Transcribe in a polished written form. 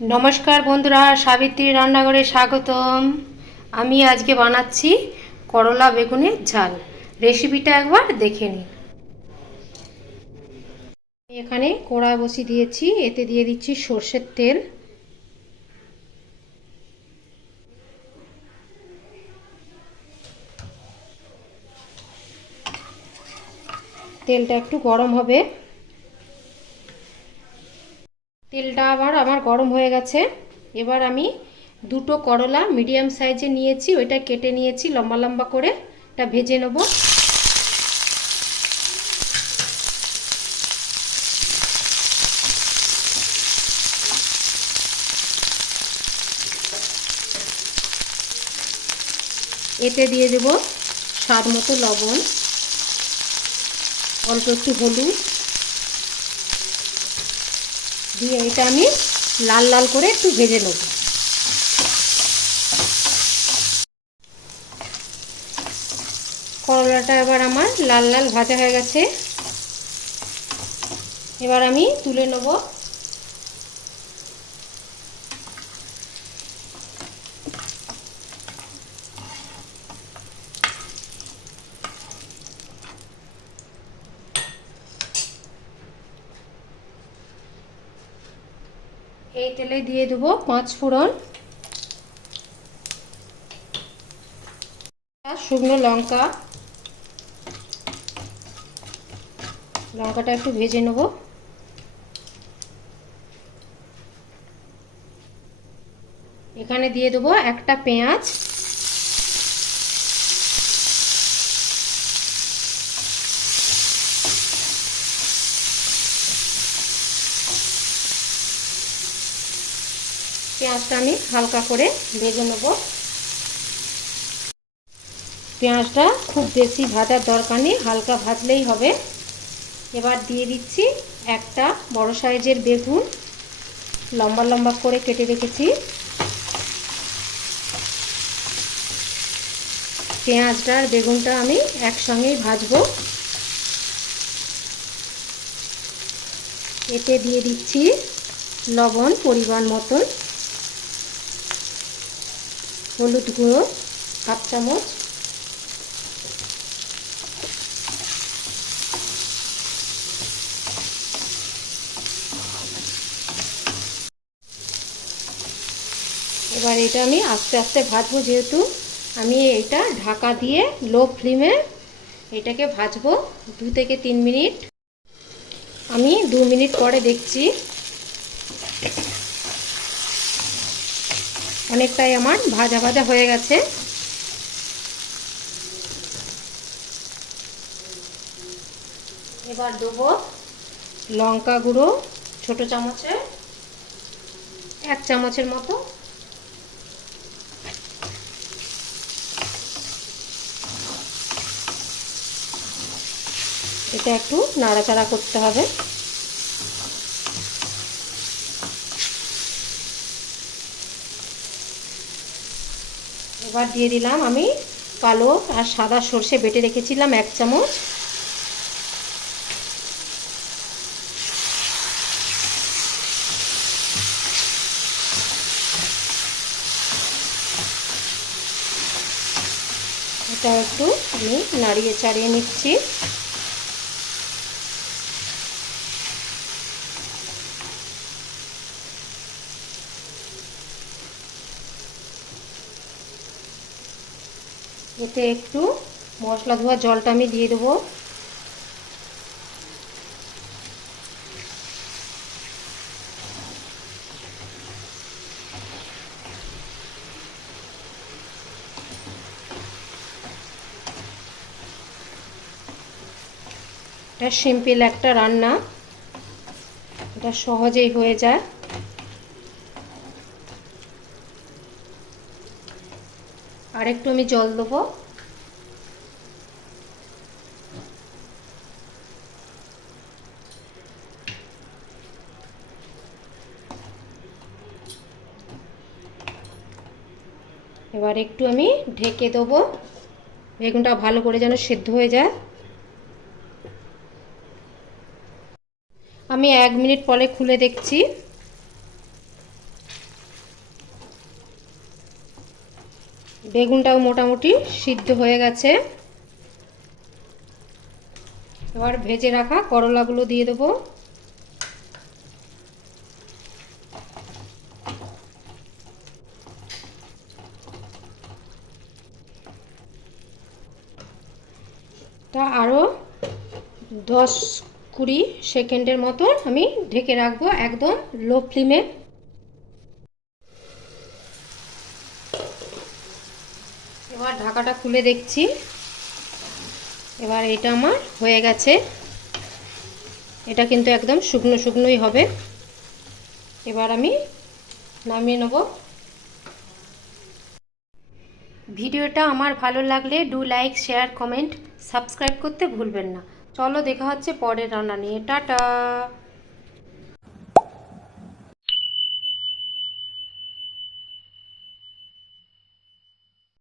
নমস্কার বন্ধুরা, সাবিত্রী রান্নাঘরে স্বাগতম। আমি আজকে বানাচ্ছি করলা বেগুনের ঝাল। রেসিপিটা একবার দেখে নিন। এখানে কড়াই বসিয়ে দিয়েছি, এতে দিয়ে দিচ্ছি সর্ষের তেল। তেলটা একটু গরম হবে। তেলটা আমার গরম হয়ে গেছে। এবার আমি দুটো করলা মিডিয়াম সাইজে নিয়েছি, ওইটা কেটে নিয়েছি লম্বা লম্বা করে। এটা ভেজে নেব। এতে দিয়ে দেব স্বাদ মতো লবণ, অল্প একটু হলুদ দিয়ে এটা আমি লাল লাল করে একটু ভেজে নেব। করলাটা এবার আমার লাল লাল ভাজা হয়ে গেছে। এবার আমি তুলে নেব। এই তেলে দিয়ে দেবো 5 ফোড়ন, শুকনো লঙ্কা। লঙ্কাটা একটু ভেজে নেব। এখানে দিয়ে দেবো একটা পেঁয়াজ। পেঁয়াজটা আমি হালকা করে ভেজে নেব। পেঁয়াজটা খুব বেশি ভাজার দরকার নেই, হালকা ভাজলেই হবে। এবার দিয়ে দিচ্ছি একটা বড় সাইজের বেগুন, লম্বা লম্বা করে কেটে রেখেছি। পেঁয়াজটা আর বেগুনটা আমি একসঙ্গেই ভাজবো। এতে দিয়ে দিচ্ছি লবণ পরিমাণ মতন, হলুদ গুঁড়ো হাফ চামচ, এবার এটা আমি আস্তে আস্তে ভাজবো, যেহেতু আমি এটা ঢাকা দিয়ে লো ফ্লেমে এটাকে ভাজবো 2 থেকে 3 মিনিট। আমি 2 মিনিট পরে দেখছি অনেকটাই আমার ভাজা ভাজা হয়ে গেছে। এবার দেবো লঙ্কা গুঁড়ো ছোট চামচে 1 চামচের মতো। এটা একটু নাড়াচাড়া করতে হবে। এবার দিয়ে দিলাম আমি কালো আর সাদা সর্ষে বেটে রেখেছিলাম 1 চামচ। এটা একটু আমি নাড়িয়ে চাড়িয়ে নিচ্ছি। এতে একটু মশলা ধোয়া জলটা আমি দিয়ে দেবো। এটা সিম্পল একটা রান্না, এটা সহজেই হয়ে যায়। আর একটু আমি জল দেবো। এবার একটু আমি ঢেকে দেবো, বেগুনটা ভালো করে যেন সেদ্ধ হয়ে যায়। আমি 1 মিনিট পরে খুলে দেখছি। বেগুনটাও মোটামুটি সিদ্ধ হয়ে গেছে। এবার ভেজে রাখা করলাগুলো দিয়ে দেবো। তা আরও 10-20 সেকেন্ডের মতো আমি ঢেকে রাখবো একদম লো ফ্লেমে। এবার ঢাকাটা খুলে দেখছি। এবার এটা আমার হয়ে গেছে। এটা কিন্তু একদম শুকনো শুকনোই হবে। এবার আমি নামিয়ে নেব। ভিডিওটা আমার ভালো লাগলে do like, share, comment, subscribe করতে ভুলবেন না। চলো দেখা হচ্ছে পরের রান্না নিয়ে। টাটা।